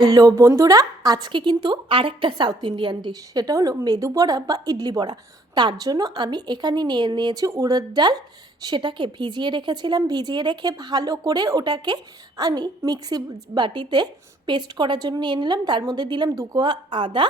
Hello বন্ধুরা, আজকে কিন্তু আরেকটা সাউথ ইন্ডিয়ান ডিশ, সেটা হলো মেদু বড়া বা ইডলি বড়া। তার জন্য আমি এখানে নিয়ে নিয়েছি উড়দ ডাল। সেটাকে ভিজিয়ে রেখেছিলাম, ভিজিয়ে রেখে ভালো করে ওটাকে আমি মিক্সি বাটিতে পেস্ট করার জন্য নিয়ে নিলাম। তার মধ্যে দিলাম 2 কোয়া আদা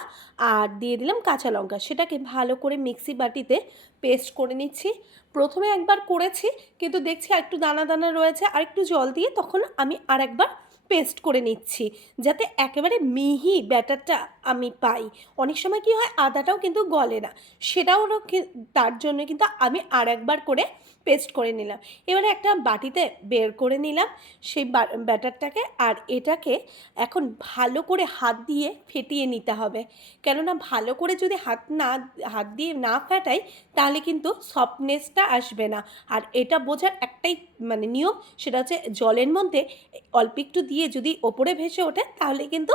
আর দিয়ে দিলাম কাঁচা লঙ্কা। সেটাকে ভালো করে মিক্সি বাটিতে পেস্ট করে নিচ্ছি। প্রথমে একবার করেছি, কিন্তু দেখছি একটু দানা দানা রয়েছে, আর একটু জল দিয়ে তখন আমি আরেকবার পেস্ট করে নিচ্ছি, যাতে একেবারে মিহি ব্যাটারটা আমি পাই। অনেক সময় কি হয়, আদাটাও কিন্তু গলে না, সেটাও তার জন্য কিন্তু আমি আর একবার করে পেস্ট করে নিলাম। এবারে একটা বাটিতে বের করে নিলাম সেই ব্যাটারটাকে, আর এটাকে এখন ভালো করে হাত দিয়ে ফেটিয়ে নিতে হবে। কেননা ভালো করে যদি হাত দিয়ে না ফেটাই, তাহলে কিন্তু সফটনেসটা আসবে না। আর এটা বোঝার একটাই নিয়ম, সেটা হচ্ছে জলের মধ্যে অল্প একটু দিয়ে যদি ওপরে ভেসে ওঠে, তাহলে কিন্তু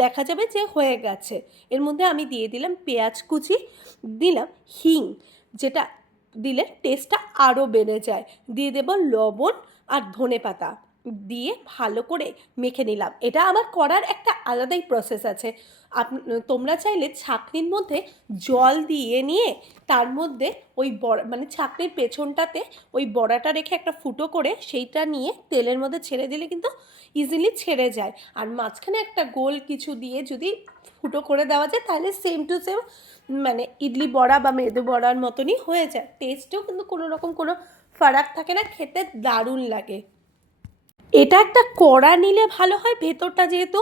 দেখা যাবে যে হয়ে গেছে। এর মধ্যে আমি দিয়ে দিলাম পেঁয়াজ কুচি, দিলাম হিং, যেটা দিলে টেস্টটা আরও বেড়ে যায়। দিয়ে দেব লবণ আর ধনেপাতা, দিয়ে ভালো করে মেখে নিলাম। এটা আমার করার একটা আলাদাই প্রসেস আছে। তোমরা চাইলে ছাঁকনির মধ্যে জল দিয়ে নিয়ে তার মধ্যে ওই বড়া ছাঁকনির পেছনটাতে ওই বড়াটা রেখে একটা ফুটো করে সেইটা নিয়ে তেলের মধ্যে ছেড়ে দিলে কিন্তু ইজিলি ছেড়ে যায়। আর মাঝখানে একটা গোল কিছু দিয়ে যদি ফুটো করে দেওয়া যায়, তাহলে সেম টু সেম ইডলি বড়া বা মেদু বড়ার মতনই হয়ে যায়। টেস্টেও কিন্তু কোনো রকম কোনো ফারাক থাকে না, খেতে দারুণ লাগে। এটা একটা কড়া নিলে ভালো হয়, ভেতরটা যেহেতু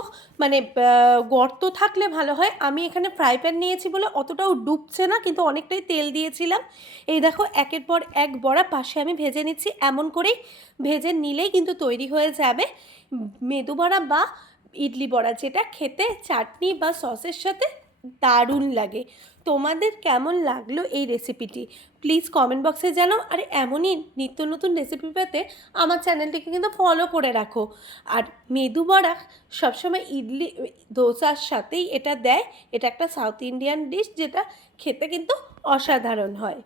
গর্ত থাকলে ভালো হয়। আমি এখানে ফ্রাই প্যান নিয়েছি বলে অতটাও ডুবছে না, কিন্তু অনেকটাই তেল দিয়েছিলাম। এই দেখো, একের পর এক বড়া পাশে আমি ভেজে নিচ্ছি। এমন করেই ভেজে নিলেই কিন্তু তৈরি হয়ে যাবে মেদু বড়া বা ইডলি বড়া, যেটা খেতে চাটনি বা সসের সাথে দারুণ লাগে। তোমাদের কেমন লাগলো এই রেসিপিটি, প্লিজ কমেন্ট বক্সে জানাও। আর এমনই নিত্য নতুন রেসিপি পেতে আমার চ্যানেলটিকে কিন্তু ফলো করে রাখো। আর মেদু বড়া সবসময় ইডলি ধোসার সাথেই এটা দেয়। এটা একটা সাউথ ইন্ডিয়ান ডিশ, যেটা খেতে কিন্তু অসাধারণ হয়।